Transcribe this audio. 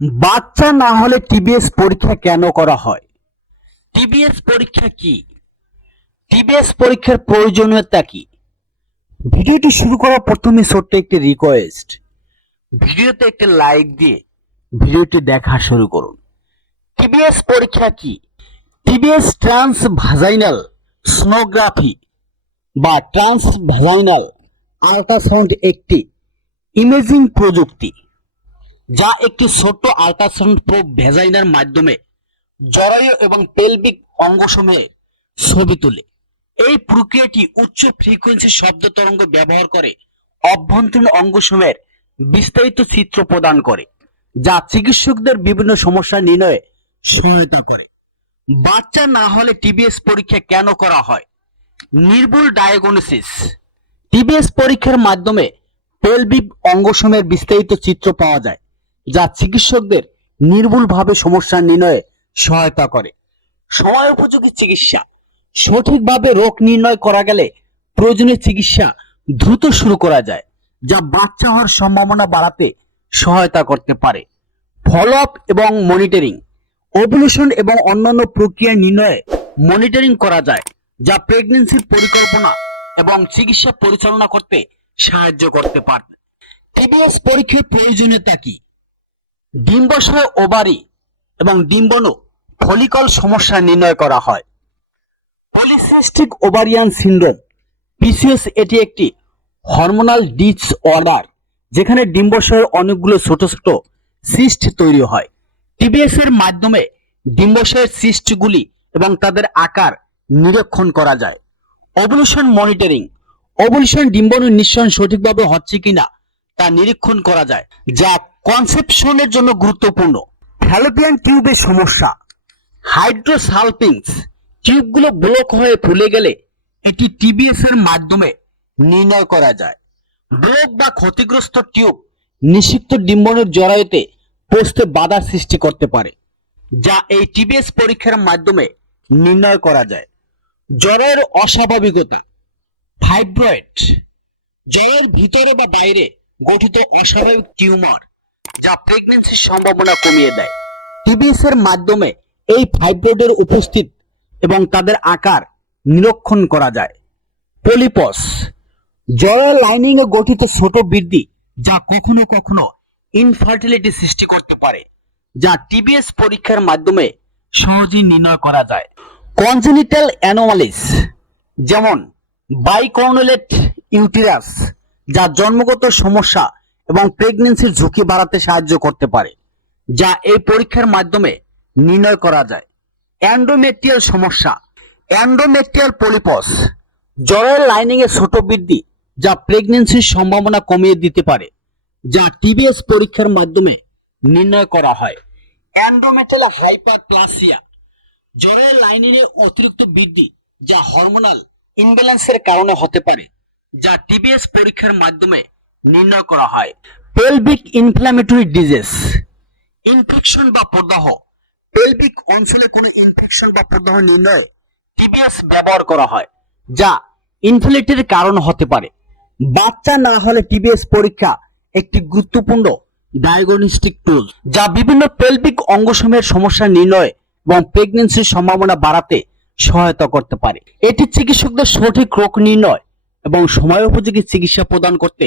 বাচ্চা না হলে টিবিএস পরীক্ষা কেন করা হয়? টিবিএস পরীক্ষা কি? টিবিএস পরীক্ষার প্রয়োজনীয়তা কি? ভিডিওটি শুরু করার প্রথমে ছোট্ট একটি রিকোয়েস্ট ভিডিওতে একটি লাইক দিয়ে ভিডিওটি দেখা শুরু করুন। টিবিএস পরীক্ষা কি? টিবিএস ট্রান্স ভাজাইনাল সোনোগ্রাফি বা ট্রান্স ভাজাইনাল আল্ট্রাসাউন্ড একটি ইমেজিং প্রযুক্তি। যা একটি ছোট আল্ট্রাসাউন্ড প্রোব ভেজাইনার মাধ্যমে জরায়ু এবং পেলভিক অঙ্গসমূহে ছবি তোলে। এই প্রক্রিয়াটি উচ্চ ফ্রিকোয়েন্সি শব্দ তরঙ্গ ব্যবহার করে অভ্যন্তরীণ অঙ্গসমূহের বিস্তারিত চিত্র প্রদান করে, যা চিকিৎসকদের বিভিন্ন সমস্যা নির্ণয়ে সহায়তা করে। বাচ্চা না হলে টিবিএস পরীক্ষা কেন করা হয়? নির্ভুল ডায়াগনোসিস টিবিএস পরীক্ষার মাধ্যমে পেলভিক অঙ্গসমূহের বিস্তারিত চিত্র পাওয়া যায়। যা চিকিৎসকদের নির্ভুলভাবে সমস্যা নির্ণয়ে সহায়তা করে। সময় উপযোগী চিকিৎসা। সঠিকভাবে রোগ নির্ণয় করা গেলে প্রয়োজনীয় চিকিৎসা দ্রুত শুরু করা যায়, যা বাচ্চা হওয়ার সম্ভাবনা বাড়াতে সহায়তা করতে পারে। ফলো আপ এবং মনিটরিং ওভলিউশন এবং অন্যান্য প্রক্রিয়া নির্ণয়ে মনিটরিং করা যায়, যা প্রেগন্যান্সির পরিকল্পনা এবং চিকিৎসা পরিচালনা করতে সাহায্য করতে পারে। টিবিএস পরীক্ষার প্রয়োজনীয়তা কি? ডিম্বাশয় ওভারি এবং ডিম্বনু ফলিকল সমস্যা নির্ণয় করা হয়। পলিসিস্টিক ওভারিয়ান সিন্ড্রোম, পিসিএস, এটি একটি হরমোনাল ডিসঅর্ডার, যেখানে ডিম্বাশয়ের অনেকগুলো ছোট ছোট সিস্ট তৈরি হয়। টিবিএস এর মাধ্যমে ডিম্বাশয়ের সিস্টগুলি এবং তাদের আকার নিরীক্ষণ করা যায়। ওভলিউশন মনিটরিং ওভলিউশন ডিম্বনু নিঃসরণ সঠিকভাবে হচ্ছে কিনা তা নিরীক্ষণ করা যায়, যা কনসেপশনের জন্য গুরুত্বপূর্ণ। ফ্যালোপিয়ান টিউবের সমস্যা। হাইড্রোসালপিংস টিউবগুলো ব্লক হয়ে ফুলে গেলে এটি টিবিএস এর মাধ্যমে নির্ণয় করা যায়। ব্লক বা ক্ষতিগ্রস্ত টিউব নিষিক্ত ডিম্বনের জরায়ুতে পোস্টে বাধার সৃষ্টি করতে পারে যা এই টিবিএস পরীক্ষার মাধ্যমে নির্ণয় করা যায়। জ্বরের অস্বাভাবিকতা। ফাইব্রয়েড। জ্বরের ভিতরে বা বাইরে গঠিত অস্বাভাবিক টিউমার। যা প্রেগন্যান্সির সম্ভাবনা কমিয়ে দেয়। টিবিএস এর মাধ্যমে এই ফাইব্রয়েডের উপস্থিত এবং তাদের আকার নিরীক্ষণ করা যায়। পলিপস জরার লাইনিং এ গঠিত ছোট বৃদ্ধি যা কখনো কখনো ইনফার্টিলিটি সৃষ্টি করতে পারে, যা টিবিএস পরীক্ষার মাধ্যমে সহজেই নির্ণয় করা যায়। কনজেনিটাল অ্যানোমালিস যেমন বাইকর্নুলেট ইউটিরাস যা জন্মগত সমস্যা এবং প্রেগন্যান্সির ঝুঁকি বাড়াতে সাহায্য করতে পারে, যা এই পরীক্ষার মাধ্যমে নির্ণয় করা যায়। অ্যান্ডোমেট্রিয়াল সমস্যা। অ্যান্ডোমেট্রিয়াল পলিপস লাইনিং এর ছোট বৃদ্ধি যা প্রেগন্যান্সির সম্ভাবনা কমিয়ে দিতে পারে, যা টিবিএস পরীক্ষার মাধ্যমে নির্ণয় করা হয়। অ্যান্ডোমেট্রিয়াল হাইপারপ্লাসিয়া জ্বরের লাইনিং এর অতিরিক্ত বৃদ্ধি যা হরমোনাল ইমব্যালেন্সের কারণে হতে পারে, যা টিবিএস পরীক্ষার মাধ্যমে নির্ণয় করা হয়। পেলভিক ইনফ্ল্যামেটরি ডিজিজ ইনফেকশন বা প্রদাহ। পেলভিক অঞ্চলে কোনো ইনফেকশন বা প্রদাহ নির্ণয়ে। টিবিএস ব্যবহার করা হয়। যা ইনফ্লেটের কারণ হতে পারে। বাচ্চা না হলে টিবিএস পরীক্ষা একটি গুরুত্বপূর্ণ ডায়াগনস্টিক টুল যা বিভিন্ন পেলভিক অঙ্গসমূহের সমস্যা নির্ণয় এবং প্রেগন্যান্সির সম্ভাবনা বাড়াতে সহায়তা করতে পারে। এটি চিকিৎসকদের সঠিক রোগ নির্ণয় এবং সময় উপযোগী চিকিৎসা প্রদান করতে